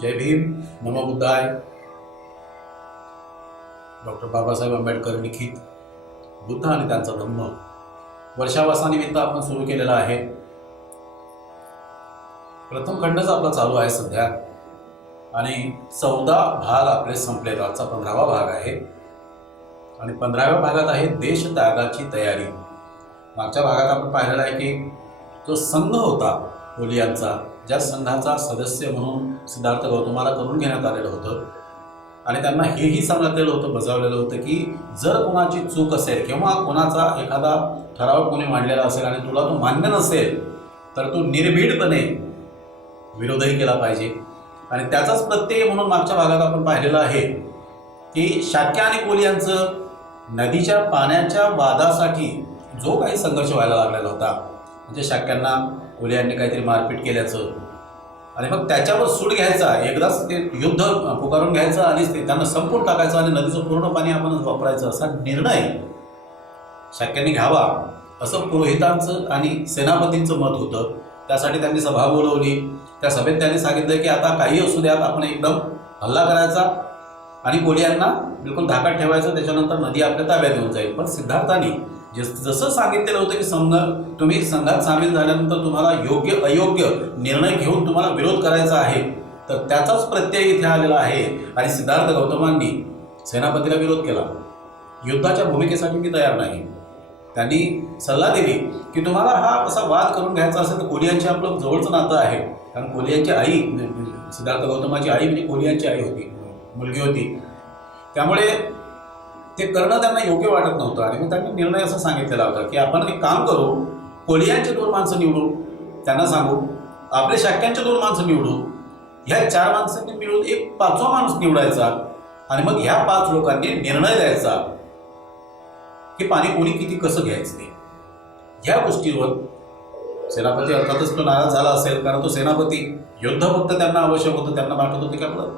जय भीम. नमो बुद्धाय. Doctor Babasaheb Ambedkar लिखित बुद्ध आणि त्यांचा धम्म वर्षावासानिमित्त आपण सुरू केलेला आहे. प्रथम खंडच आपला चालू आहे सध्या आणि 14 भाग आपले संपलेत. आजचा 15वा भाग आहे आणि 15व्या भागात आहे देशत्यागाची तयारी. मागच्या भागात आपण पाहिलेलं आहे की जो संघ होता कोलियांचा, ज्या संघाचा सदस्य म्हणून सिद्धार्थ गौतमाला करून घेण्यात आलेलं होतं आणि त्यांना हेही सांगितलेलं होतं, बजावलेलं होतं की जर कोणाची चूक असेल किंवा कोणाचा एखादा ठराव कोणी मांडलेला असेल आणि तुला तो मान्य नसेल तर तू निर्भीडपणे विरोधही केला पाहिजे. आणि त्याचाच प्रत्यय म्हणून मागच्या भागात आपण पाहिलेलं आहे की शाक्य आणि कोलियांचं नदीच्या पाण्याच्या वादासाठी जो काही संघर्ष व्हायला लागलेला होता, म्हणजे शाक्यांना कोलियांनी काहीतरी मारपीट केल्याचं आणि मग त्याच्यावर सूड घ्यायचा, एकदाच ते युद्ध पुकारून घ्यायचं आणि त्यांना संपून टाकायचं आणि नदीचं पूर्ण पाणी आपणच वापरायचं असा निर्णय शाक्यांनी घ्यावा असं पुरोहितांचं आणि सेनापतींचं मत होतं. त्यासाठी त्यांनी सभा बोलवली. त्या सभेत त्यांनी सांगितलं की आता काही असू द्यात, आपण एकदम हल्ला करायचा आणि कोलियांना बिलकुल धाकात ठेवायचं, त्याच्यानंतर नदी आपल्या ताब्यात येऊन जाईल. पण सिद्धार्थांनी जसं सांगितलेलं होतं की तुम्ही संघात सामील झाल्यानंतर तुम्हाला योग्य अयोग्य निर्णय घेऊन तुम्हाला विरोध करायचा आहे, तर त्याचाच प्रत्यय इथे आलेला आहे. आणि सिद्धार्थ गौतमांनी सेनापतीला विरोध केला. युद्धाच्या भूमिकेसाठी मी तयार नाही. त्यांनी सल्ला दिली की तुम्हाला हा असा वाद करून घ्यायचा असेल तर कोलियांची आपलं जवळचं नातं आहे, कारण कोलियांची आई, सिद्धार्थ गौतमाची आई म्हणजे कोलियांची आई होती, मुलगी होती, त्यामुळे ते करणं त्यांना योग्य वाटत नव्हतं. आणि मग त्यांनी निर्णय असा सांगितलेला होता की आपण एक काम करू, कोलियांचे 2 माणसं निवडू, त्यांना सांगू आपले शाक्यांचे 2 माणसं निवडू, ह्या 4 माणसांनी मिळून एक 5वा माणूस निवडायचा आणि मग ह्या 5 लोकांनी निर्णय द्यायचा की पाणी कोणी किती कसं घ्यायचं ते. ह्या गोष्टीवर सेनापती अर्थातच तो नाराज झाला असेल, कारण तो सेनापती युद्ध फक्त त्यांना आवश्यक होतं. त्यांना वाटत होते की आपलं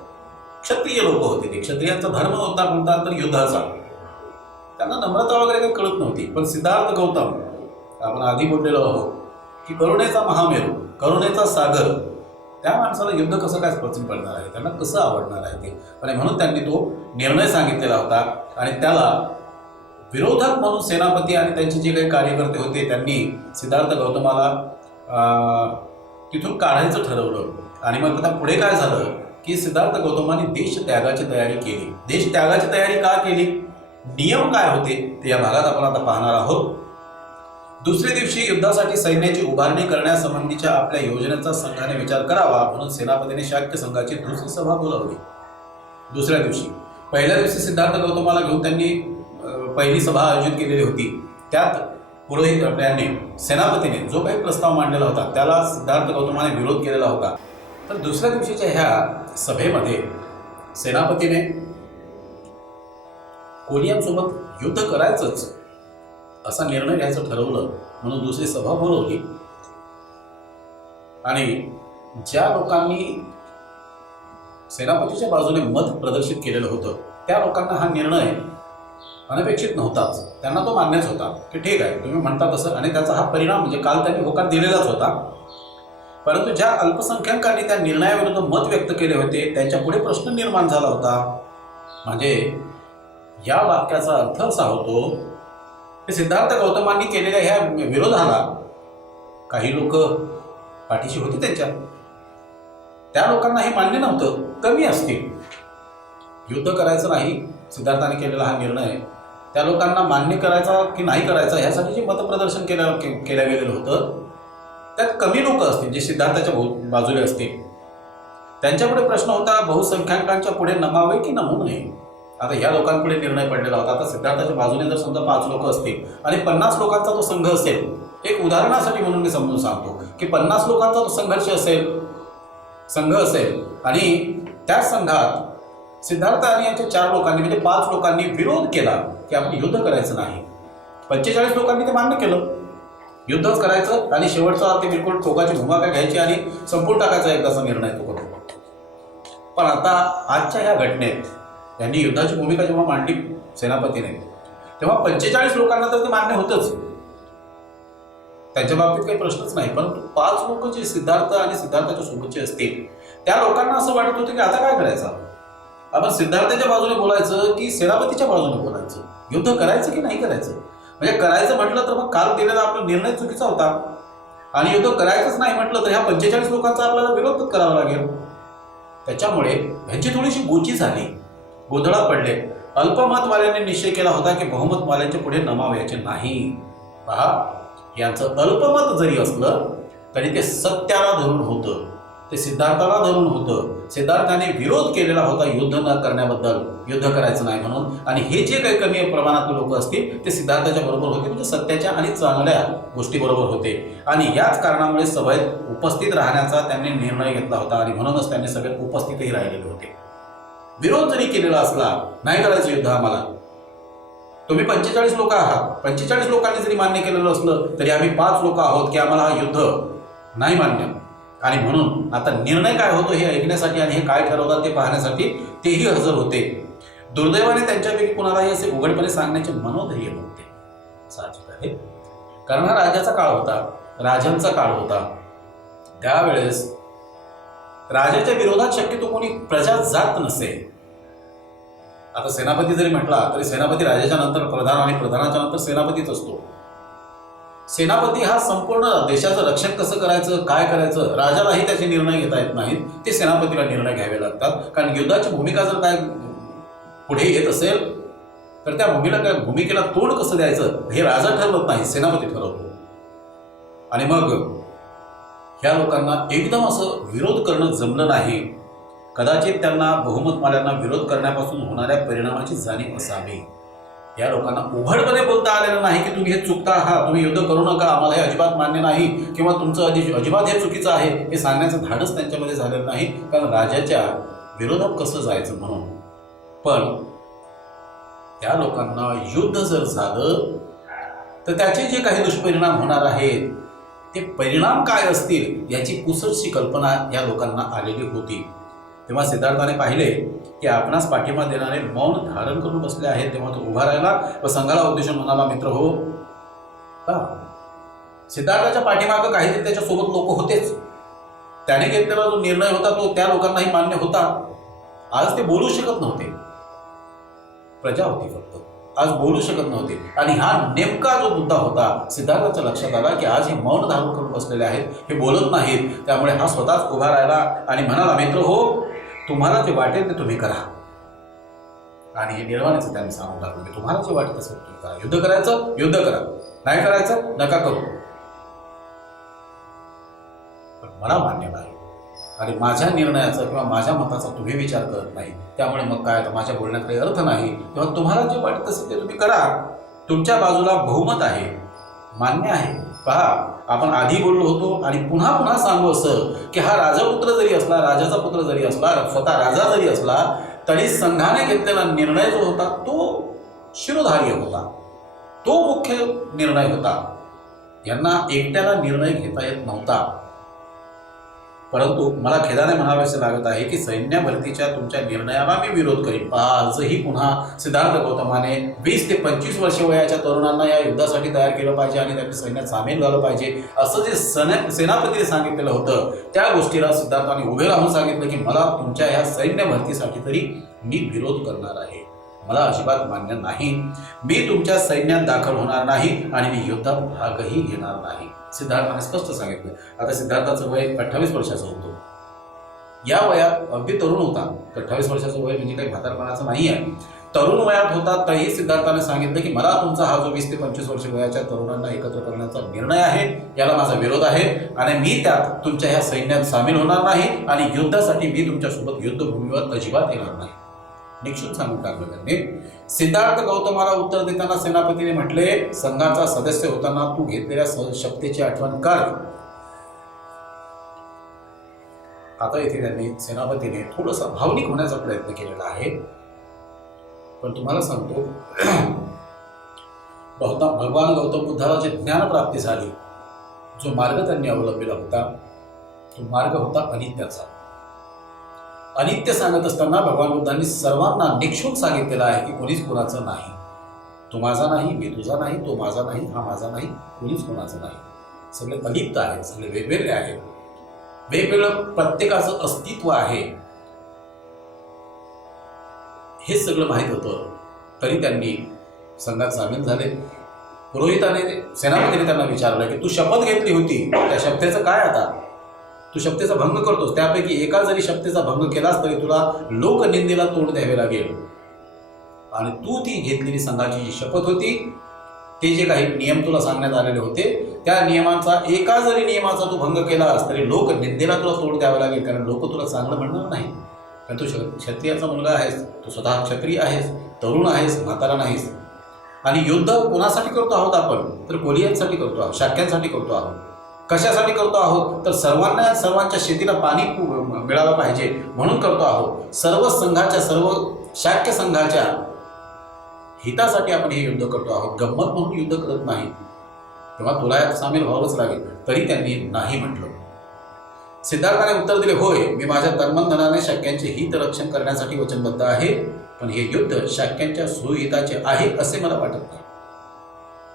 क्षत्रिय लोक होते, ते क्षत्रियांचा धर्म होता कोणता तर युद्धाचा. त्यांना नम्रता वगैरे काही कळत नव्हती. पण सिद्धार्थ गौतम, आपण आधी बोललेलो आहोत की करुणेचा महामेरू, करुणेचा सागर, त्या माणसाला युद्ध कसं काय पचून पडणार आहे, त्यांना कसं आवडणार आहे ते. आणि म्हणून त्यांनी तो निर्णय सांगितलेला होता. आणि त्याला विरोधक म्हणून सेनापती आणि त्यांचे जे काही कार्यकर्ते होते त्यांनी सिद्धार्थ गौतमाला तिथून काढायचं ठरवलं. आणि मग आता पुढे काय झालं की सिद्धार्थ गौतमाने देशत्यागाची तयारी केली. देशत्यागाची तयारी का केली, नियम काय होते ते या भागात आपण आता पाहणार आहोत. दुसऱ्या दिवशी युद्धासाठी सैन्याची उभारणी करण्यासंबंधीच्या आपल्या योजनेचा संघाने विचार करावा म्हणून सेनापतीने शाक्य संघाची दुसरी सभा बोलावली. दुसऱ्या दिवशी, पहिल्या दिवशी सिद्धार्थ गौतमाला घेऊन त्यांनी पहिली सभा आयोजित केलेली होती. त्यात पुरोहित आपल्याने सेनापतीने जो काही प्रस्ताव मांडलेला होता त्याला सिद्धार्थ गौतमाने विरोध केलेला होता. तर दुसऱ्या दिवशीच्या ह्या सभेमध्ये सेनापतीने कोलियांसोबत युद्ध करायचंच असा निर्णय घ्यायचं ठरवलं म्हणून दुसरी सभा बोलवली. आणि ज्या लोकांनी सेनापतीच्या बाजूने मत प्रदर्शित केलेलं होतं त्या लोकांना हा निर्णय अनपेक्षित नव्हताच. त्यांना तो मान्यच होता की ठीक आहे तुम्ही म्हणता तसं, आणि त्याचा हा परिणाम म्हणजे काल त्यांनी होकार दिलेलाच होता. परंतु ज्या अल्पसंख्याकांनी त्या निर्णयाविरुद्ध मत व्यक्त केले होते त्यांच्या पुढे प्रश्न निर्माण झाला होता. म्हणजे या वाक्याचा अर्थ असा होतो की सिद्धार्थ गौतमांनी केलेल्या ह्या विरोधाला काही लोक पाठीशी होती त्यांच्या, त्या लोकांना हे मान्य नव्हतं. कमी असतील, युद्ध करायचं नाही सिद्धार्थाने केलेला हा निर्णय त्या लोकांना मान्य करायचा की नाही करायचा ह्यासाठी जे मतप्रदर्शन केलं गेलेलं होतं त्यात कमी लोक असतील जे सिद्धार्थाच्या बाजूने असतील. त्यांच्यापुढे प्रश्न होता बहुसंख्याकांच्या पुढे नमावे की नमू नये. आता ह्या लोकांपुढे निर्णय पडलेला होता. आता सिद्धार्थाच्या बाजूने जर समजा 5 लोक असतील आणि 50 लोकांचा तो संघ असेल, एक उदाहरणासाठी म्हणून मी समजून सांगतो की 50 लोकांचा तो संघ असेल आणि त्या संघात सिद्धार्थ आणि यांच्या 4 लोकांनी म्हणजे 5 लोकांनी विरोध केला की आपण युद्ध करायचं नाही. 45 लोकांनी ते मान्य केलं, युद्धच करायचं आणि शेवटचा ते बिलकुल टोकाची भूमिका घ्यायची आणि संपून टाकायचा एकदाचा निर्णय तो करतो. पण आता आजच्या ह्या घटनेत त्यांनी युद्धाची भूमिका जेव्हा मांडली सेनापतीने तेव्हा 45 लोकांना तर ते मान्य होतंच, त्यांच्या बाबतीत काही प्रश्नच नाही. परंतु 5 लोक जे सिद्धार्थ आणि सिद्धार्थाच्या सोबतचे असतील त्या लोकांना असं वाटत होतं की आता काय करायचं, आपण सिद्धार्थाच्या बाजूने बोलायचं की सेनापतीच्या बाजूने बोलायचं, युद्ध करायचं की नाही करायचं. म्हणजे करायचं म्हटलं तर मग काल दिलेला आपला निर्णय चुकीचा होता, आणि युद्ध करायचंच नाही म्हटलं तर ह्या 45 लोकांचा आपल्याला विरोध करावा लागेल. त्याच्यामुळे ह्यांची थोडीशी गोची झाली, गोंधळात पडले. अल्पमतवाल्यांनी निश्चय केला होता की बहुमतवाल्यांच्या पुढे नमावायचे नाही. पहा, यांचं अल्पमत जरी असलं तरी ते सत्याला धरून होतं, ते सिद्धार्थाला धरून होतं. सिद्धार्थाने विरोध केलेला होता युद्ध न करण्याबद्दल, युद्ध करायचं नाही म्हणून. आणि हे जे काही कमी प्रमाणातले लोक असतील ते सिद्धार्थाच्या बरोबर होते, म्हणजे सत्याच्या आणि चांगल्या गोष्टी बरोबर होते. आणि याच कारणामुळे सभेत उपस्थित राहण्याचा त्यांनी निर्णय घेतला होता, आणि म्हणूनच त्यांनी सभेत उपस्थितही राहिलेले होते. विरोध जरी केलेला असला, नाही करायचं युद्ध आम्हाला, तुम्ही 45 लोक आहात, 45 लोकांनी जरी मान्य केलेलं असलं तरी आम्ही 5 लोक आहोत की आम्हाला हा युद्ध नाही मान्य. आणि म्हणून आता निर्णय काय होतो हे ऐकण्यासाठी आणि हे काय ठरवतात ते पाहण्यासाठी तेही हजर होते. दुर्दैवाने त्यांच्यापैकी कुणालाही असे उघडपणे सांगण्याचे मनोधैर्य नव्हते. साहजिक आहे, कारण हा राजाचा काळ होता, राजांचा काळ होता. त्यावेळेस राजाच्या विरोधात शक्यतो कोणी प्रजा जात नसे. आता सेनापती जरी म्हटला तरी सेनापती राजाच्या नंतर प्रधान आणि प्रधानाच्या नंतर सेनापतीच असतो. सेनापती हा संपूर्ण देशाचं रक्षण कसं करायचं, काय करायचं, राजालाही त्याचे निर्णय घेता येत नाहीत, ते सेनापतीला निर्णय घ्यावे लागतात. कारण युद्धाची भूमिका जर काय पुढे येत असेल तर त्या भूमिकेला तोंड कसं द्यायचं हे राजा ठरवत नाही, सेनापती ठरवतो. आणि मग ह्या लोकांना एकदम असं विरोध करणं जमलं नाही. कदाचित त्यांना बहुमतवाल्यांना विरोध करण्यापासून होणाऱ्या परिणामाची जाणीव असावी. या लोकांना उघडपणे बोलता आलेलं नाही की तुम्ही हे चुकता आहात, तुम्ही युद्ध करू नका, आम्हाला हे अजिबात मान्य नाही, किंवा तुमचं अजिबात हे चुकीचं आहे हे सांगण्याचं धाडस त्यांच्यामध्ये झालेलं नाही, कारण राजाच्या विरोधात कसं जायचं म्हणून. पण त्या लोकांना युद्ध जर झालं तर त्याचे जे काही दुष्परिणाम होणार आहेत ते परिणाम काय असतील याची पुसटशी कल्पना या लोकांना आलेली होती. तेव्हा सिद्धार्थाने पाहिले की आपणास पाठिंबा देणारे मौन धारण करून बसले आहेत. तेव्हा तो उभा राहिला व संघाला उद्देशून म्हणाला, मित्र हो. सिद्धार्थाच्या पाठीमागं काहीतरी त्याच्यासोबत लोक होतेच. त्याने घेतलेला जो निर्णय होता तो त्या लोकांनाही मान्य होता. आज ते बोलू शकत नव्हते, प्रजा होती फक्त, आज बोलू शकत नव्हते. आणि हा नेमका जो मुद्दा होता, सिद्धार्थाच्या लक्षात आला की आज हे मौन धारण करून बसलेले आहेत, हे बोलत नाहीत. त्यामुळे हा स्वतःच उभा राहिला आणि म्हणाला, मित्र हो, तुम्हाला जे वाटेल ते तुम्ही करा. आणि हे निर्वाणीचं त्यांनी सांगून टाकलं की तुम्हाला जे वाटेल तसं तुम्ही करा. युद्ध करायचं युद्ध करा, नाही करायचं नका करू, पण मला मान्य नाही आणि माझ्या निर्णयाचा किंवा माझ्या मताचा तुम्ही विचार करत नाही. त्यामुळे मग काय, तर माझ्या बोलण्यात काही अर्थ नाही. तेव्हा तुम्हाला जे वाटेल तसं ते तुम्ही करा. तुमच्या बाजूला बहुमत आहे, मान्य आहे. पहा, आपण आधी बोललो होतो आणि पुन्हा पुन्हा सांगू असं की हा राजपुत्र जरी असला, राजाचा पुत्र जरी असला, स्वतः राजा जरी असला तरी संघाने घेतलेला निर्णय जो होता तो शिरोधार्य होता, तो मुख्य निर्णय होता. यांना एकट्याला निर्णय घेता येत नव्हता. परंतु मला खेदाने म्हणावेसे लागत आहे की सैन्य भरतीच्या तुमच्या निर्णयाला मी विरोध करीन. पहा, आजही पुन्हा सिद्धार्थ गौतमाने 20 ते 25 वर्ष वयाच्या तरुणांना या युद्धासाठी तयार केलं पाहिजे आणि त्यांनी सैन्यात सामील झालं पाहिजे असं जे सेनापतीने सांगितलेलं होतं, त्या गोष्टीला सिद्धार्थाने उभे राहून सांगितलं की मला तुमच्या ह्या सैन्य भरतीसाठी तरी मी विरोध करणार आहे, मला अजिबात मान्य नाही. मी तुमच्या सैन्यात दाखल होणार नाही आणि मी युद्धात भागही घेणार नाही. सिद्धार्थाने स्पष्ट सांगितलं. आता सिद्धार्थाचं वय 28 वर्षाचं होतं. या वयात अगदी तरुण होता. 28 वर्षाचं वय म्हणजे काही म्हातारपणाचं नाही आहे. तरुण वयात होता तरीही सिद्धार्थाने सांगितलं की मला तुमचा हा जो 20 ते 25 वर्ष वयाच्या तरुणांना एकत्र करण्याचा निर्णय आहे, याला माझा विरोध आहे आणि मी त्यात तुमच्या ह्या सैन्यात सामील होणार नाही आणि युद्धासाठी मी तुमच्यासोबत युद्धभूमीवर अजिबात येणार नाही. निक्षून सांगून टाकलं त्यांनी. सिद्धार्थ गौतमाला उत्तर देताना सेनापतीने म्हटले, संघाचा सदस्य होताना तू घेतलेल्या शपथेची आठवण कर. आता इथे त्यांनी सेनापतीने थोडासा भावनिक होण्याचा प्रयत्न केलेला आहे. पण तुम्हाला सांगतो, भगवान गौतम बुद्धाला जे ज्ञानप्राप्ती झाली, जो मार्ग त्यांनी अवलंबिला होता तो मार्ग होता अनित्याचा. अनित्य सांगत असताना भगवान बुद्धांनी सर्वांना निक्षून सांगितलेलं आहे की कोणीच कोणाचं नाही. तो माझा नाही, मी तुझा नाही, तो माझा नाही, हा माझा नाही, कोणीच कोणाचं नाही. सगळे अनित्य आहेत, सगळे वेगवेगळे आहेत. वेगवेगळं प्रत्येकाचं अस्तित्व आहे, हे सगळं माहीत होतं, तरी त्यांनी संघात सामील झाले. पुरोहिताने सेनापतीने त्यांना विचारलं की तू शपथ घेतली होती, त्या शपथेचं काय आता? तू शपथेचा भंग करतोस, त्यापैकी एका जरी शपथेचा भंग केलास तरी तुला लोकनिंदेला तोंड द्यावे लागेल. आणि तू ती घेतलेली संघाची जी शपथ होती, ते जे काही नियम तुला सांगण्यात आलेले होते, त्या नियमांचा एका जरी नियमाचा तू भंग केलास तरी लोकनिंदेला तुला तोंड द्यावे लागेल. कारण लोक तुला चांगलं म्हणणार नाही, कारण तू क्षत्रियाचा मुलगा आहेस, तू स्वतः क्षत्रिय आहेस, तरुण आहेस, म्हातारा नाहीस. आणि युद्ध कोणासाठी करतो आहोत आपण? तर कोलियांसाठी करतो आहोत, शाक्यांसाठी करतो आहोत. कशासाठी करतो आहोत? तर सर्वांच्या शेतीला पाणी मिळालं पाहिजे म्हणून करतो आहोत. सर्व संघाच्या, सर्व शाक्य संघाच्या हितासाठी आपण हे युद्ध करतो आहोत, गंमत म्हणून युद्ध करत नाही. तेव्हा तुला यात सामील व्हावंच लागेल. तरी त्यांनी नाही म्हटलं. सिद्धार्थाने उत्तर दिले, होय, मी माझ्या तन्मनधनाने शाक्यांचे हित रक्षण करण्यासाठी वचनबद्ध आहे, पण हे युद्ध शाक्यांच्या सुहिताचे आहे असे मला वाटत नाही.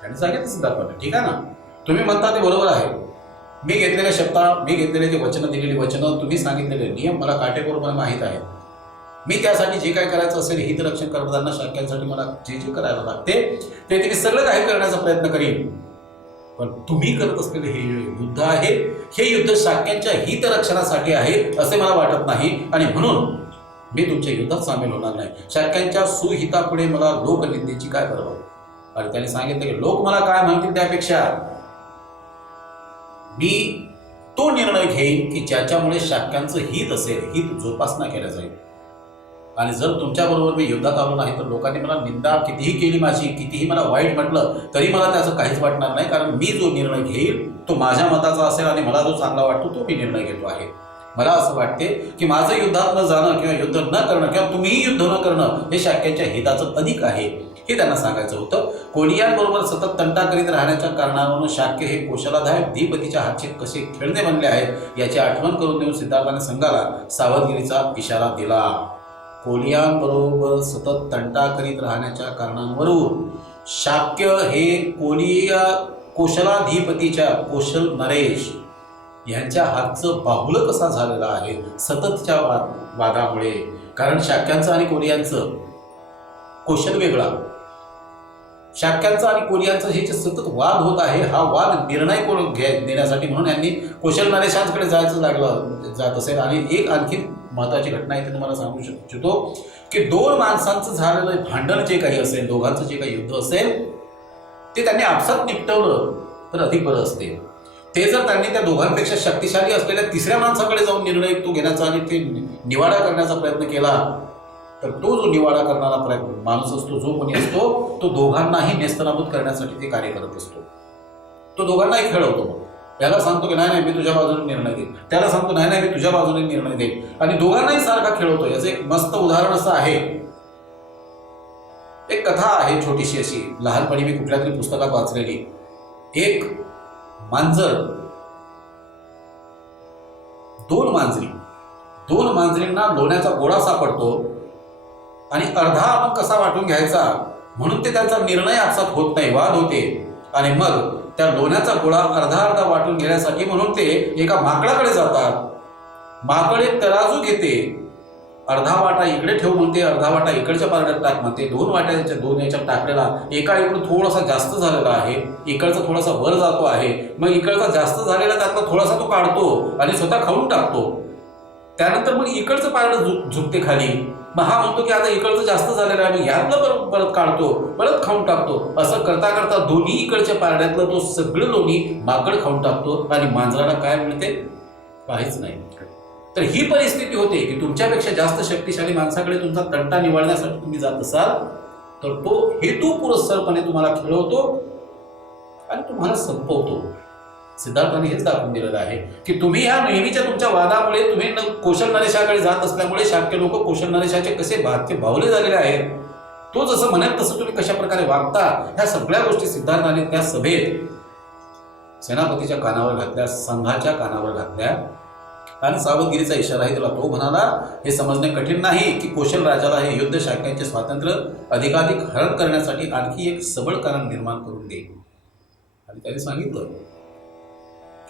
त्यांनी सांगितलं सिद्धार्थाने, ठीक आहे ना, तुम्ही म्हणता ते बरोबर आहे. मी घेतलेल्या शब्दा, मी घेतलेले ते वचनं, दिलेली वचनं, तुम्ही सांगितलेले नियम मला काटेकोरपणे माहीत आहे. मी त्यासाठी जे काय करायचं असेल हितरक्षण करताना शाक्यांसाठी मला जे जे करायला लागते ते मी सगळं काही करण्याचा प्रयत्न करीन. पण तुम्ही करत असलेले हे युद्ध आहे, हे युद्ध शाक्यांच्या हितरक्षणासाठी आहे असे मला वाटत नाही. आणि म्हणून मी तुमच्या युद्धात सामील होणार नाही. शाक्यांच्या सुहितापुढे मला लोकनिंदेची काय परवा? आणि त्याने सांगितलं की लोक मला काय म्हणतील त्यापेक्षा मी तो निर्णय घेईन की ज्याच्यामुळे शाक्यांचं हित असेल, हित जोपासना केल्या जाईल. आणि जर तुमच्याबरोबर मी युद्धात आलो नाही तर लोकांनी मला निंदा कितीही केली माझी, कितीही मला वाईट म्हटलं तरी मला त्याचं काहीच वाटणार नाही. कारण मी जो निर्णय घेईल तो माझ्या मताचा असेल आणि मला जो चांगला वाटतो तो मी निर्णय घेतो आहे. मला असं वाटते की माझं युद्धात न जाणं किंवा युद्ध न करणं किंवा तुम्हीही युद्ध न करणं हे शाक्यांच्या हिताचं अधिक आहे, हे त्यांना सांगायचं होतं. कोलियांबरोबर सतत तंटा करीत राहण्याच्या कारणावरून शाक्य हे कोशलाधायक धीपतीच्या हातचे कसे खेळणे बनले आहेत याची आठवण करून देऊन सिद्धार्थाने संघाला सावधगिरीचा इशारा दिला. कोलियांबरोबर सतत तंटा करीत राहण्याच्या कारणांवरून शाक्य हे कोशलाधिपतीच्या कोशल नरेश यांच्या हातचं बाहुलं कसा झालेलं आहे सततच्या वादामुळे. कारण शाक्यांचं आणि कोलियांचं कौशल वेगळा, शाक्यांचा आणि कोलियांचा हे जे सतत वाद होत आहे, हा वाद निर्णय देण्यासाठी म्हणून यांनी कौशल नरेशांकडे जात असेल. आणि एक आणखी महत्त्वाची घटना इथे तुम्हाला सांगू इच्छितो की दोन माणसांचं झालेलं भांडण जे काही असेल, दोघांचं जे काही युद्ध असेल ते त्यांनी आपसात निपटवलं तर अधिक बरं असते. ते जर त्यांनी त्या दोघांपेक्षा शक्तिशाली असलेल्या तिसऱ्या माणसाकडे जाऊन निर्णय तो घेण्याचा आणि ते निवाडा करण्याचा प्रयत्न केला तर तो जो निवाडा करणारा माणूस असतो, जो कोणी असतो, तो दोघांनाही नेस्तनाबूत करण्यासाठी ते कार्य करत असतो. तो दोघांनाही खेळवतो. त्याला सांगतो की नाही मी तुझ्या बाजूने निर्णय देईन, त्याला सांगतो नाही मी तुझ्या बाजूने निर्णय देईन, आणि दोघांनाही सारखा खेळवतो. याचं एक मस्त उदाहरण असं आहे, एक कथा आहे छोटीशी अशी, लहानपणी मी कुठल्या तरी पुस्तकात वाचलेली. एक मांजर, दोन मांजरींना लोण्याचा गोळा सापडतो आणि अर्धा आपण कसा वाटून घ्यायचा म्हणून ते त्यांचा निर्णय आपसात होत नाही, वाद होते. आणि मग त्या लोण्याचा गोळा अर्धा वाटून घेण्यासाठी म्हणून ते एका माकडाकडे जातात. माकड एक तराजू घेते, अर्धा वाटा इकडे ठेव म्हणते, अर्धा वाटा इकडच्या पारड्यात टाक म्हणते. दोन याच्यात टाकलेला एका इकडून थोडासा जास्त झालेला आहे, इकडचा थोडासा वर जातो आहे. मग इकडचा जास्त झालेला त्यातला थोडासा तो काढतो आणि स्वतः खाऊन टाकतो. त्यानंतर मग इकडचं पारडं झुकते खाली. मग हा म्हणतो की आता इकडचं जास्त झालेलं आहे, मग यातलं परत काढतो, परत खाऊन टाकतो. असं करता करता दोन्ही इकडच्या पारड्यातलं तो सगळं लोणी माकड खाऊन टाकतो आणि मांजराला काय मिळते? काहीच नाही. तर ही परिस्थिती होते की तुमच्यापेक्षा जास्त शक्तिशाली माणसाकडे तुमचा तंटा निवडण्यासाठी तुम्ही जात असाल तर तो हेतू पुरस्सरपणे तुम्हाला खेळवतो आणि तुम्हाला संपवतो. सिद्धार्थाने हेच दाखवून दिलेलं आहे की तुम्ही ह्या नेहमीच्या तुमच्या वादामुळे तुम्ही कौशल नरेशाकडे जात असल्यामुळे शाक्य लोक कौशल नरेशाचे कसे बावले झालेले आहेत, तो जसं म्हणेल तसं तुम्ही कशा प्रकारे वागता, ह्या सगळ्या गोष्टी सिद्धार्थाने त्या सभेत सेनापतीच्या कानावर घातल्या, संघाच्या कानावर घातल्या. आणि सावधगिरीचा इशाराही दिला. तो म्हणाला हे समजणे कठीण नाही की कौशल राजाला हे युद्ध शाक्यांचे स्वातंत्र्य अधिकाधिक हरण करण्यासाठी आणखी एक सबळ कारण निर्माण करून देईल. आणि त्याने सांगितलं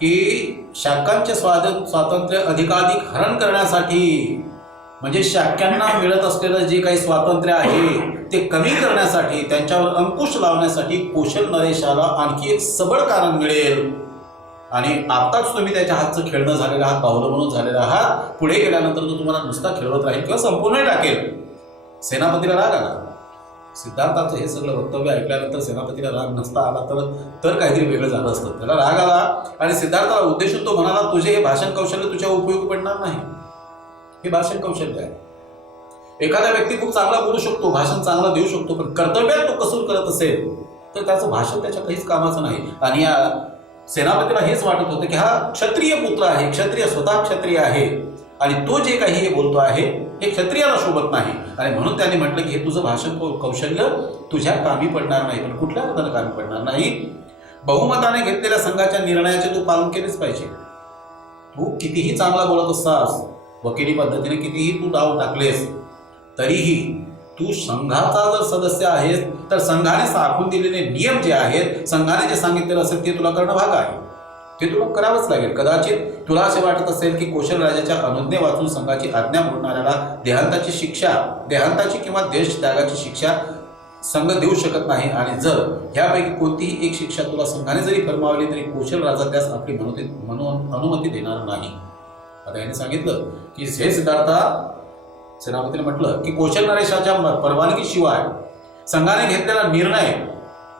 की शाक्यांचे स्वातंत्र्य अधिकाधिक हरण करण्यासाठी, म्हणजे शाक्यांना मिळत असलेलं जे काही स्वातंत्र्य आहे ते कमी करण्यासाठी, त्यांच्यावर अंकुश लावण्यासाठी कौशल नरेशाला आणखी एक सबळ कारण मिळेल. आणि आताच तुम्ही त्याच्या हातचं खेळणं झालेलं आहात, बाहुलं म्हणून झालेला आहात. पुढे गेल्यानंतर तो तुम्हाला नुसता खेळवत राहील किंवा संपूर्ण टाकेल. सेनापतीला राग आला. सिद्धार्थाचं हे सगळं वक्तव्य ऐकल्यानंतर सेनापतीला राग नसता आला तर काहीतरी वेगळं झालं असतं. त्याला राग आला आणि सिद्धार्थाला उद्देशून तो म्हणाला, तुझे हे भाषण कौशल्य तुझ्या उपयोगी पडणार नाही. हे भाषण कौशल्य आहे. एखादा व्यक्ती खूप चांगला बोलू शकतो, भाषण चांगलं देऊ शकतो, पण कर्तव्यात तो कसूर करत असेल तर त्याचं भाषण त्याच्या काहीच कामाचं नाही. आणि या सेनापतीला हेच वाटत होतं की हा क्षत्रिय पुत्र आहे, क्षत्रिय स्वतः क्षत्रिय आहे आणि तो जे काही हे बोलतो आहे हे क्षत्रियाला शोभत नाही. आणि म्हणून त्याने म्हटलं की हे तुझं भाषण कौशल्य तुझ्या कामी पडणार नाही. पण कुठल्या अर्थानं कामी पडणार नाही? बहुमताने घेतलेल्या संघाच्या निर्णयाचे तू पालन केलेच पाहिजे. तू कितीही चांगला बोलत असतास, वकिली पद्धतीने कितीही तू डाव टाकलेस, तरीही तू संघाचा जर सदस्य आहेस तर संघाने आखून दिलेले नियम जे आहेत, संघाने जे सांगितलेलं असेल ते तुला करणं भाग आहे. ते तुला करावंच लागेल. कदाचित तुला असे वाटत असेल की कौशल राजाच्या अनुज्ञे वाचून संघाची आज्ञा मोडणाऱ्याला देहांताची शिक्षा, देहांताची किंवा देश त्यागाची शिक्षा संघ देऊ शकत नाही. आणि जर ह्यापैकी कोणतीही एक शिक्षा तुला संघाने जरी फरमावली तरी कौशल राजा त्यास आपली अनुमती देणार नाही. आता याने सांगितलं की हे सिद्धार्था, सेनापतीने म्हटलं की कौशल नरेशाच्या परवानगीशिवाय संघाने घेतलेला निर्णय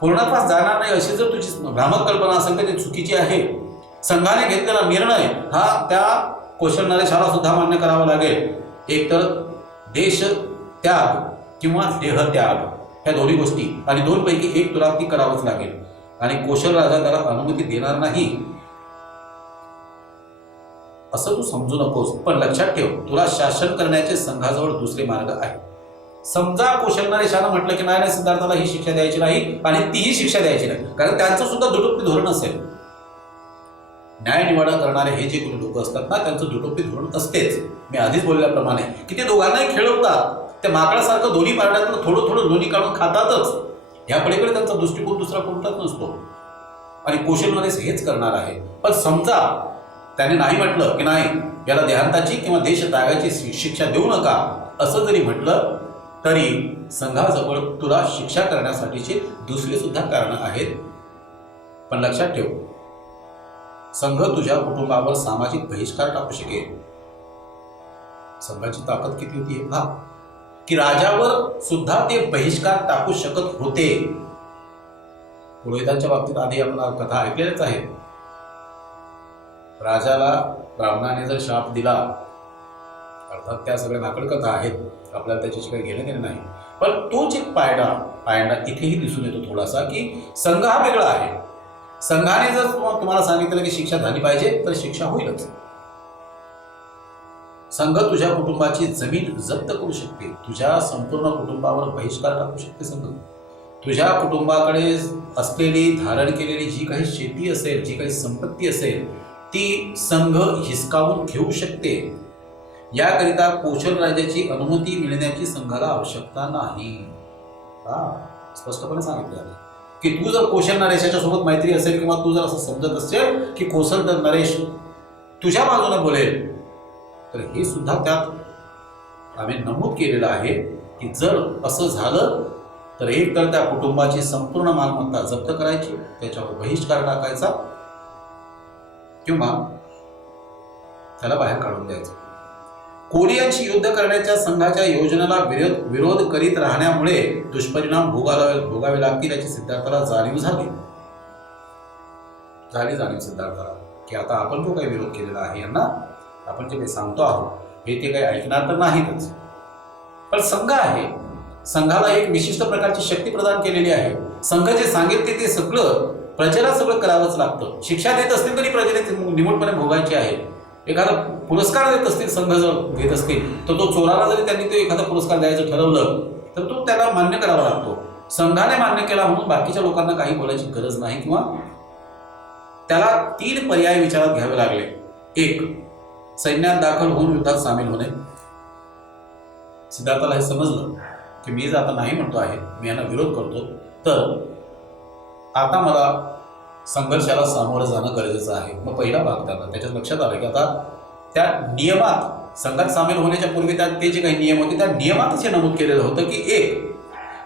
पूर्णत्वास जाणार नाही अशी जर तुझी भ्रामक कल्पना असेल तर ती चुकीची आहे. संघाने घेतलेला निर्णय हा त्या कौशल नरेशाला सुद्धा मान्य करावा लागेल. एकतर देश त्याग किंवा देह त्याग, ह्या दोन्ही गोष्टी, आणि दोनपैकी एक तुला ती करावंच लागेल. आणि कौशल राजा त्याला अनुमती देणार नाही असं तू समजू नकोस. पण लक्षात ठेव, तुला शासन करण्याचे संघाजवळ दुसरे मार्ग आहे. समजा कौशल नरेशानं म्हटलं की नाही सिद्धार्थाला ही शिक्षा द्यायची नाही आणि तीही शिक्षा द्यायची नाही, कारण त्यांचं सुद्धा दुटोपी धोरण असेल. न्याय निवाडा करणारे हे जे कोणी लोक असतात ना, त्यांचं दुटोपी धोरण असतेच. मी आधीच बोलल्याप्रमाणे की ते दोघांनाही खेळवतात. ते माकडासारखं दोन्ही पारड्यातलं थोडं थोडं लोणी काढून खातातच. ह्या पलीकडे त्यांचा दृष्टिकोन दुसरा कोणताच नसतो. आणि कौशल नरेश हेच करणार आहे. पण समजा त्याने नाही म्हटलं की नाही याला देहांताची किंवा देश त्यागाची शिक्षा देऊ नका असं जरी म्हटलं तरी संघाजवळ तुला शिक्षा करण्यासाठीची दुसरी सुद्धा कारणं आहेत. पण लक्षात ठेव, संघ तुझ्या कुटुंबावर सामाजिक बहिष्कार टाकू शकेल. संघाची ताकद किती होती हे पहा, की राजावर सुद्धा ते बहिष्कार टाकू शकत होते. पुरोहितांच्या बाबतीत आधी आपण कथा ऐकलेल्याच आहेत. राजाला ब्राह्मणाने जर शाप दिला, अर्थात त्या सगळ्या नाकड कथा आहेत, आपल्याला त्याच्याशी काही घेणं देणं नाही, पण तोच एक पायंडा इथेही दिसून येतो थोडासा, की संघ हा वेगळा आहे. संघाने जर तुम्हाला सांगितलं की शिक्षा झाली पाहिजे तर शिक्षा होईलच. संघ तुझ्या कुटुंबाची जमीन जप्त करू शकते, तुझ्या संपूर्ण कुटुंबावर बहिष्कार टाकू शकते. संघ तुझ्या कुटुंबाकडे असलेली धारण केलेली जी काही शेती असेल, जी काही संपत्ती असेल ती संघ हिसकावून घेऊ शकते. याकरिता कौशल राजाची अनुमती मिळण्याची संघाला आवश्यकता नाही. स्पष्टपणे सांगितलं आहे की तू जर कौशल नरेशाच्या सोबत मैत्री असेल किंवा तू जर असं समजत असेल की कौशल नरेश तुझ्या बाजूने बोलेल, तर हे सुद्धा त्यात आम्ही नमूद केलेलं आहे की जर असं झालं तर एक तर त्या कुटुंबाची संपूर्ण मालमत्ता जप्त करायची, त्याच्यावर बहिष्कार टाकायचा किंवा त्याला बाहेर काढून द्यायचं. कोरियाची युद्ध करण्याच्या संघाच्या योजनेला विरोध करीत राहण्यामुळे दुष्परिणाम भोगावे लागतील याची सिद्धार्थाला जाणीव झाली सिद्धार्थाला की आता आपण जो काही विरोध केलेला आहे यांना, आपण जे काही सांगतो आहोत हे ते काही ऐकणार तर नाहीतच. पण संघ आहे, संघाला एक विशिष्ट प्रकारची शक्ती प्रदान केलेली आहे. संघ जे सांगेल ते सगळं प्रजेला सगळं करावंच लागतं. शिक्षा देत असतील तरी प्रजेने निमूटपणे भोगायची आहे. एखादा पुरस्कार देत असतील, संघ जर घेत असतील तर तो चोराला जरी त्यांनी तो एखादा पुरस्कार द्यायचं ठरवलं तर तो त्याला मान्य करावा लागतो. संघाने मान्य केला म्हणून बाकीच्या लोकांना काही बोलायची गरज नाही किंवा त्याला 3 पर्याय विचारात घ्यावे लागले. 1, सैन्यात दाखल होऊन युद्धात सामील होणे. सिद्धार्थाला हे समजलं की मी जर आता नाही म्हणतो आहे, मी यांना विरोध करतो, तर आता मला संघर्षाला सामोरं जाणं गरजेचं आहे. मग पहिला भाग त्याच्यात लक्षात आलं की आता त्या नियमात संघात सामील होण्याच्या पूर्वी ते जे काही नियम होते त्या नियमातच हे नमूद केलेलं होतं की एक,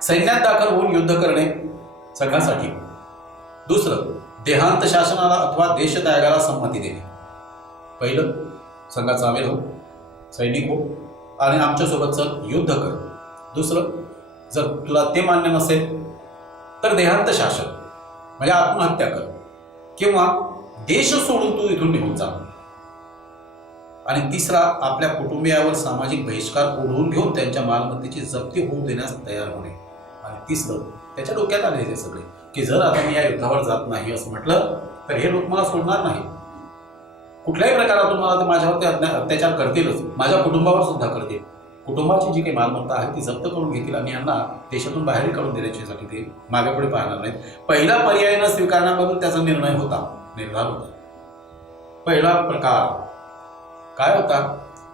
सैन्यात दाखल होऊन युद्ध करणे संघासाठी. दुसरं, देहांत शासनाला अथवा देशत्यागाला संमती देणे. पहिलं, संघात सामील हो, सैनिक हो आणि आमच्यासोबत चल युद्ध कर. दुसरं, जर तुला ते मान्य नसेल तर देहांत शासन म्हणजे आत्महत्या कर किंवा देश सोडून तू इथून निघून जा. आणि तिसरा, आपल्या कुटुंबियावर सामाजिक बहिष्कार ओढवून घेऊन त्यांच्या मालमत्तेची जप्ती होऊ देण्यास तयार होणे. आणि तिसरं, त्याच्या डोक्यात आले हे सगळे की जर आता मी या युद्धावर जात नाही असं म्हटलं तर हे लोक मला सोडणार नाही. कुठल्याही प्रकारातून मला ते माझ्यावरती अत्याचार करतीलच, माझ्या कुटुंबावर सुद्धा करतील. कुटुंबाची जी काही मालमत्ता आहे ती जप्त करून घेतील आणि यांना देशातून बाहेर काढून देण्यासाठी ते मागे पुढे पाहणार नाहीत. पहिला पर्याय न स्वीकारण्याबद्दल त्याचा निर्णय होता, निर्धार होता. पहिला प्रकार काय होता?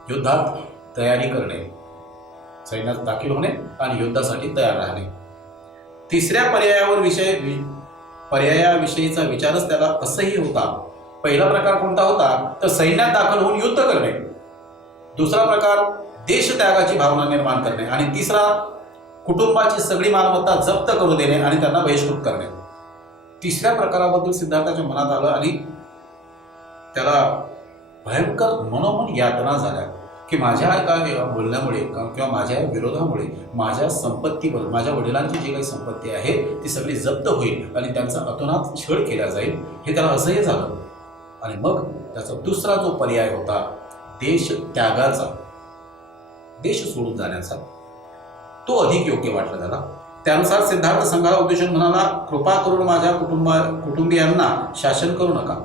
युद्धात तयारी करणे, सैन्यात दाखल होणे आणि युद्धासाठी तयार राहणे. तिसऱ्या पर्यायाविषयीचा विचारच त्याला असंही होता. पहिला प्रकार कोणता होता? तर सैन्यात दाखल होऊन युद्ध करणे. दुसरा प्रकार देशत्यागाची भावना निर्माण करणे आणि तिसरा कुटुंबाची सगळी मालमत्ता जप्त करू देणे आणि त्यांना बहिष्कृत करणे. तिसऱ्या प्रकाराबद्दल सिद्धार्थाच्या मनात आलं आणि त्याला भयंकर मनोमन यातना झाल्या की माझ्या एका बोलण्यामुळे किंवा माझ्या विरोधामुळे माझ्या संपत्तीवर, माझ्या वडिलांची जी काही संपत्ती आहे ती सगळी जप्त होईल आणि त्यांचा अतोनात छळ केला जाईल, हे त्याला असंही झालं. आणि मग त्याचा दुसरा जो पर्याय होता देश त्यागाचा, देश सोडून जाण्याचा, तो अधिक योग्य वाटला त्याला. त्यानुसार सिद्धार्थ संघाला उद्देशून म्हणाला, कृपा करून माझ्या कुटुंबियांना शासन करू नका.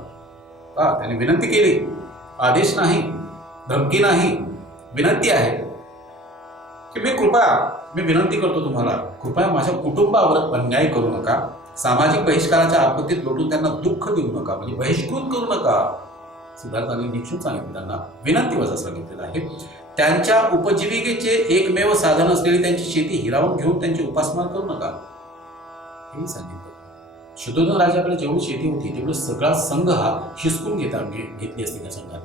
त्याने विनंती केली, आदेश नाही, धमकी नाही, विनंती आहे की मी विनंती करतो तुम्हाला, कृपया माझ्या कुटुंबावर अन्याय करू नका, सामाजिक बहिष्काराच्या आपत्तीत लोटून त्यांना दुःख देऊ नका, म्हणजे बहिष्कृत करू नका. सिद्धार्थाने निश्चित सांगितलं, त्यांना विनंती वजा सांगितलेलं आहे. त्यांच्या उपजीविकेचे एकमेव साधन असलेली त्यांची शेती हिरावून घेऊन त्यांची उपासमार करू नका, हेही सांगितलं. शुद्धोधन राजाकडे जेवढी शेती होती तेवढं सगळा संघ हा हिसकून घेतली असती त्या संघात.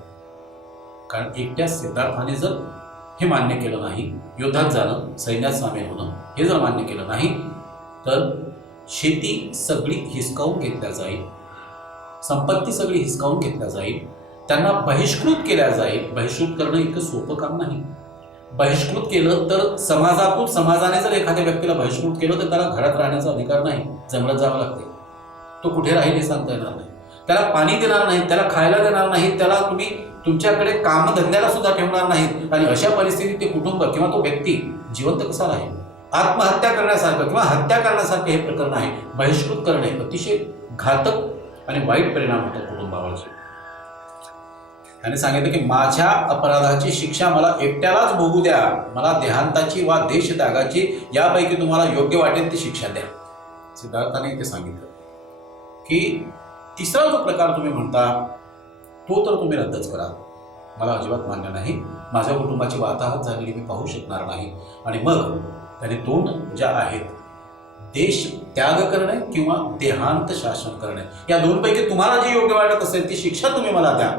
कारण एकट्या सिद्धार्थाने जर हे मान्य केलं नाही, युद्धात जाणं, सैन्यात सामील होणं हे जर मान्य केलं नाही तर शेती सगळी हिसकावून घेतल्या जाईल, संपत्ती सगळी हिसकावून घेतल्या जाईल, त्यांना बहिष्कृत केल्या जाईल. बहिष्कृत करणं इतकं सोपं काम नाही. बहिष्कृत केलं तर समाजाने जर एखाद्या व्यक्तीला बहिष्कृत केलं तर त्याला घरात राहण्याचा अधिकार नाही, जंगलात जावं लागते. तो कुठे राहील हे सांगता येणार नाही, त्याला पाणी देणार नाही, त्याला खायला देणार नाही, त्याला तुम्ही तुमच्याकडे कामधंद्याला सुद्धा ठेवणार नाहीत. आणि अशा परिस्थितीत ते कुटुंब किंवा तो व्यक्ती जिवंत कसा राहील? आत्महत्या करण्यासारखं किंवा हत्या करण्यासारखं हे प्रकरण आहे. बहिष्कृत करणे अतिशय घातक आणि वाईट परिणाम होतात कुटुंबावरचे. त्याने सांगितलं की माझ्या अपराधाची शिक्षा मला एकट्यालाच भोगू द्या, मला देहांताची वा देशत्यागाची यापैकी तुम्हाला योग्य वाटेल ती शिक्षा द्या. सिद्धार्थाने ते सांगितलं की तिसरा जो प्रकार तुम्ही म्हणता तो तर तुम्ही रद्दच करा, मला अजिबात मान्य नाही, माझ्या कुटुंबाची वाताहत झालेली मी पाहू शकणार नाही. आणि मग त्याने दोन ज्या आहेत, देश त्याग करणे किंवा देहांत शासन करणे, या दोनपैकी तुम्हाला जी योग्य वाटत असेल ती शिक्षा तुम्ही मला द्या.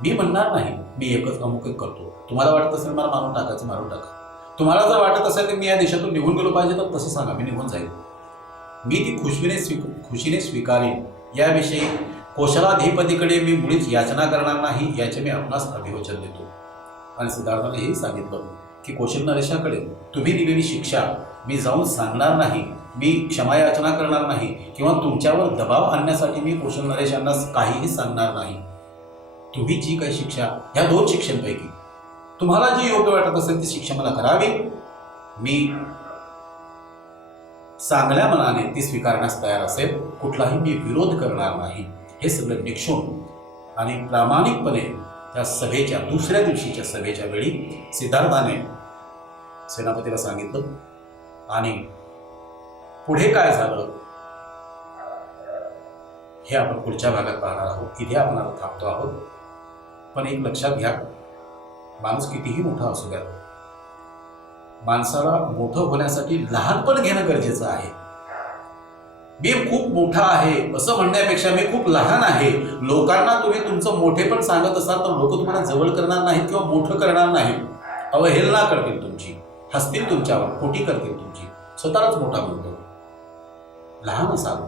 मी म्हणणार नाही मी एकच अमुक एक करतो, तुम्हाला वाटत असेल मला मारून टाकायचं, मारून टाका. तुम्हाला जर वाटत असेल की मी या देशातून निघून गेलो पाहिजे तर तसं सांगा, मी निघून जाईल. मी ती खुशीने स्वीकारेन. याविषयी कोशलाधिपतीकडे मी मुळीच याचना करणार नाही, याचे मी आपणास अभिवचन देतो. आणि सिद्धार्थाने हेही सांगितलं की कौशल नरेशाकडे तुम्ही दिलेली शिक्षा मी जाऊन सांगणार नाही, मी क्षमायाचना करणार नाही किंवा तुमच्यावर दबाव आणण्यासाठी मी कौशल नरेश यांना काहीही सांगणार नाही. तुम्ही जी काही शिक्षा, ह्या दोन शिक्षांपैकी तुम्हाला जी योग्य वाटत असेल ती शिक्षा मला करावी, मी चांगल्या मनाने ती स्वीकारण्यास तयार असेल, कुठलाही मी विरोध करणार नाही. हे सगळं निक्षून आणि प्रामाणिकपणे त्या सभेच्या दुसऱ्या दिवशीच्या सभेच्या वेळी सिद्धार्थाने सेनापतीला सांगितलं. आणि पुढे काय झालं हे आपण पुढच्या भागात पाहणार आहोत. इथे आपण आता थांबतो आहोत. पण एक लक्षात घ्या, माणूस कितीही मोठा असू द्या, माणसाला मोठं होण्यासाठी लहानपण घेणं गरजेचं आहे. मी खूप मोठा आहे असं म्हणण्यापेक्षा मी खूप लहान आहे, लोकांना तुम्ही तुमचं मोठेपण सांगत असाल तर लोक तुम्हाला जवळ करणार नाहीत किंवा मोठं करणार नाही, अवहेलना करतील तुमची, हसतील तुमच्यावर, खोटी करतील तुमची. स्वतःलाच मोठा म्हणतो. लहान असाल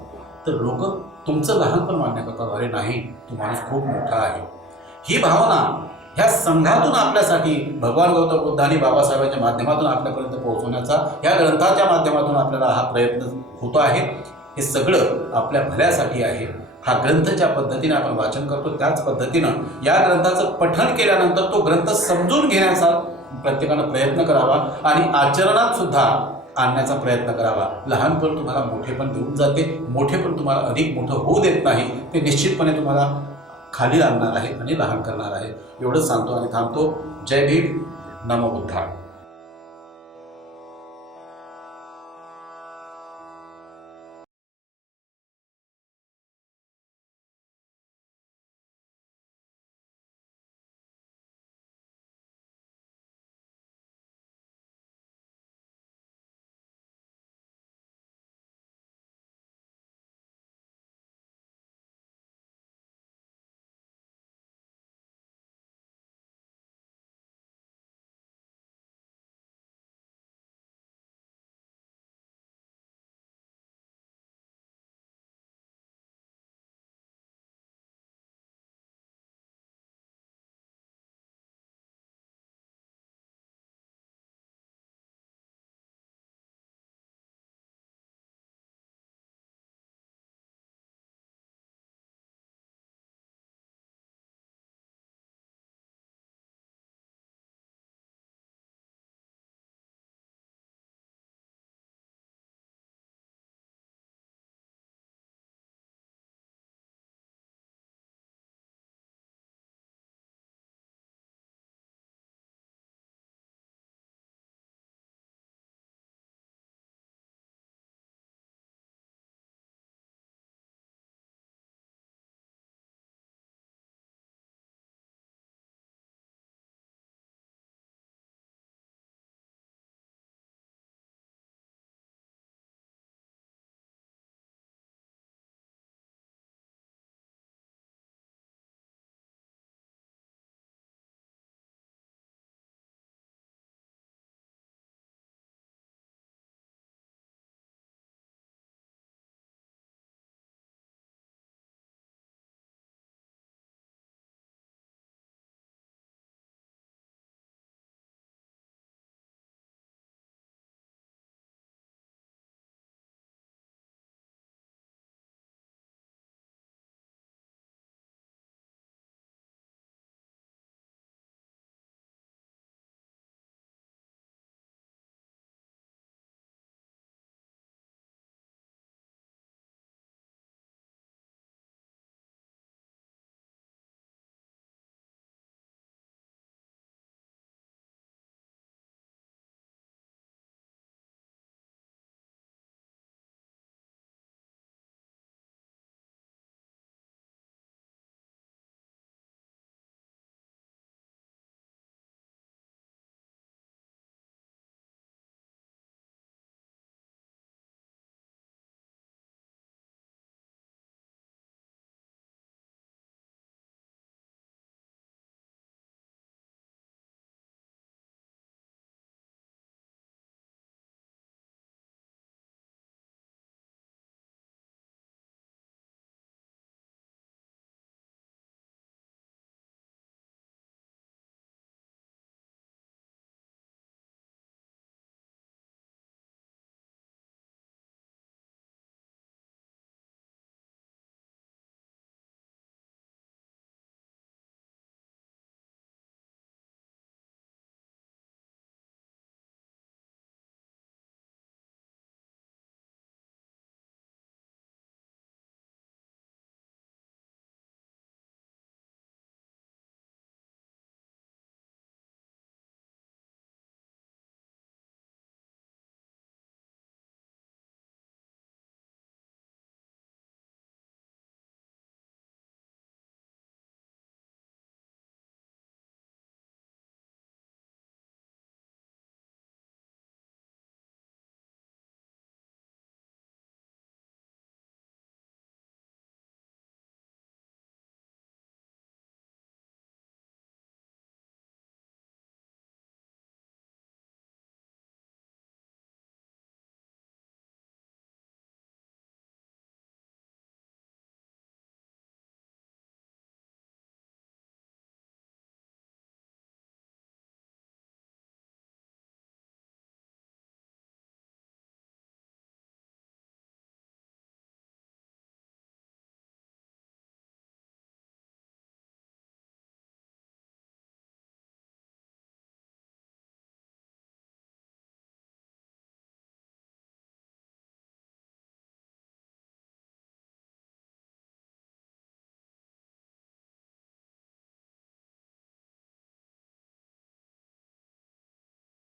तर लोक तुमचं लहानपण मान्य करतात, अरे नाही तू माणूस खूप मोठा आहे. ही भावना ह्या संघातून आपल्यासाठी भगवान गौतम बुद्धांनी बाबासाहेबांच्या माध्यमातून आपल्यापर्यंत पोहोचवण्याचा या ग्रंथाच्या माध्यमातून आपल्याला हा प्रयत्न होतो आहे. हे सगळं आपल्या भल्यासाठी आहे. हा ग्रंथ ज्या पद्धतीने आपण वाचन करतो त्याच पद्धतीनं या ग्रंथाचं पठण केल्यानंतर तो ग्रंथ समजून घेण्याचा प्रत्येकानं प्रयत्न करावा आणि आचरणात सुद्धा आणण्याचा प्रयत्न करावा. लहानपण तुम्हाला मोठेपण देऊन जाते, मोठेपण तुम्हाला अधिक मोठं होऊ देत नाही, ते निश्चितपणे तुम्हाला खाली आणणार आहे आणि लहान करणार आहे. एवढंच सांगतो आणि थांबतो. जय भीम, नमो बुद्धाय.